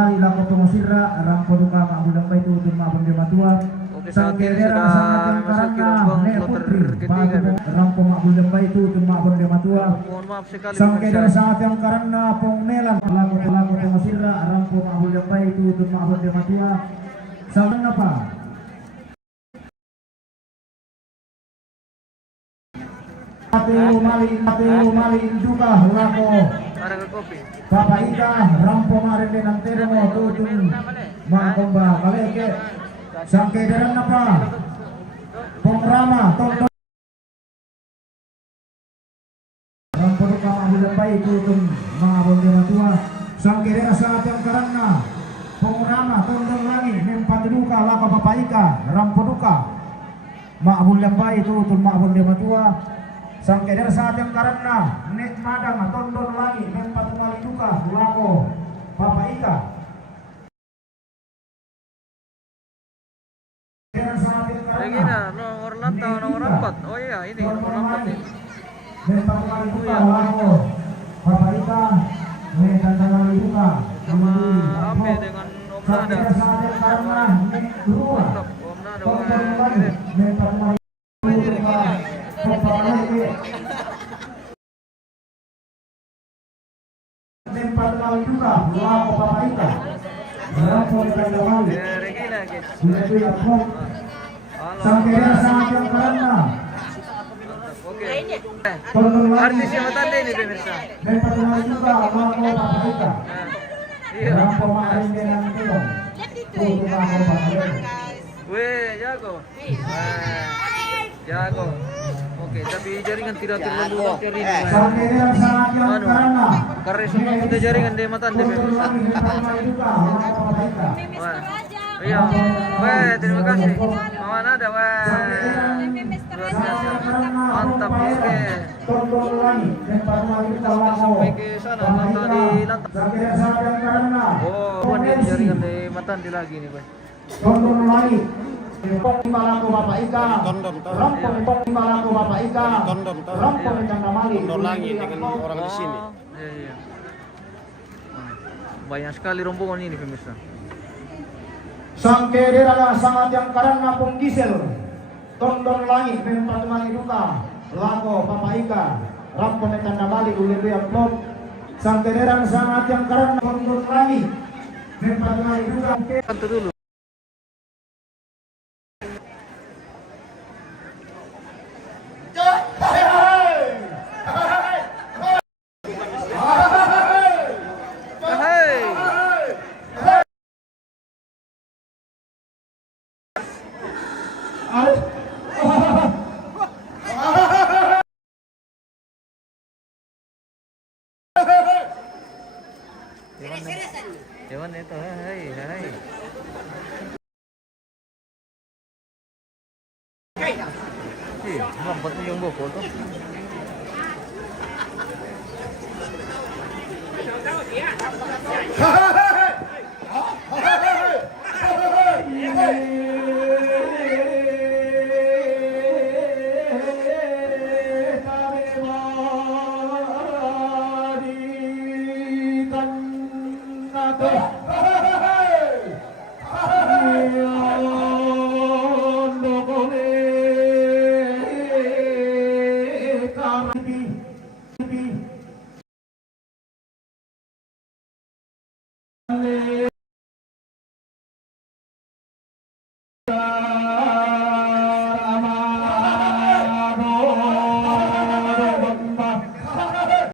mali lako pengusira rampo duka ma'bulang bayi tutun ma'abang dematua. Oke, saat ini sudah memasuki rombong kloter ketiga. Rampo ma'bulang bayi tutun ma'abang dematua. Mohon maaf sekali Sangkedera pemirsa. saat yang karena pengmelan lako pengusira rampo ma'bulang bayi tutun ma'abang dematua. Saman apa? Mateo mali juga lako. Harga kopi. Bapak Ika rampo marin dengan termo tutun ma'abang baleke. Sangkederan apa? Pengrama tondo. Rampo duka ma'bulang bayi tutun ma'abang dematua. Sangkedera saat yang karena pengrama tondong langit mempat duka lako Bapak Ika rampo duka ma'bulang bayi tutun ma'abang dematua. Sangkedera saat yang karena nek madang tondong langit mempat mali duka lako Bapak Ika. Regina nomor 6 atau nomor 4? Oh iya, ini nomor 4 ini. Mempat mali duka lako Bapak Ika nek mali duka Sama Ape dengan Om Nada. saat yang karena nek dua Mantap, Om Nada. tondong Wah, langit mempat mali duka mempat mali duka lako Bapak Ika rampo duka mali Regina guys. Sangkedera saat yang karena Oke. tondong langit Artis yang tanda ini pemirsa. mempat mali duka lako Bapak Ika. Nah, iya. Rampo marin dengan tilong. Tutun lako Bapak Ika. Weh, jago. Wah, jago. Oke, tapi jaringan tidak terlalu lancar ini. Sangkedera saat yang Anu, karena karena semua kita jaringan di mata anda tondong pemirsa. langit mempat mali duka lako Bapak Ika. Wah, iya. Weh, terima kasih. Mama Nada, weh. Luar biasa. Mantap, oke. Tondong langit mempat mali duka lako Sampai ke sana, Bapak nonton Ika. di lantai. Sangkedera saat yang karena Oh, buat dia jaringan di mata anda lagi nih, Pak. tondong langit Malako Bapak Ika, rampo Malako Bapak Ika, rampo Mencang Mali, Tondong langit dengan orang di sini. Oh, iya, iya. Banyak sekali rombongan ini pemirsa. Sangkedera sangat yang karena penggisel, tondong langit mempat mali duka, lako Bapak Ika, rampo Mencang Mali, ulebu yang plot. Sangkedera sangat yang karena tondong langit mempat mali duka. Bantu dulu. Hei. Hewan itu, hai, hai. Lambat yung buko to.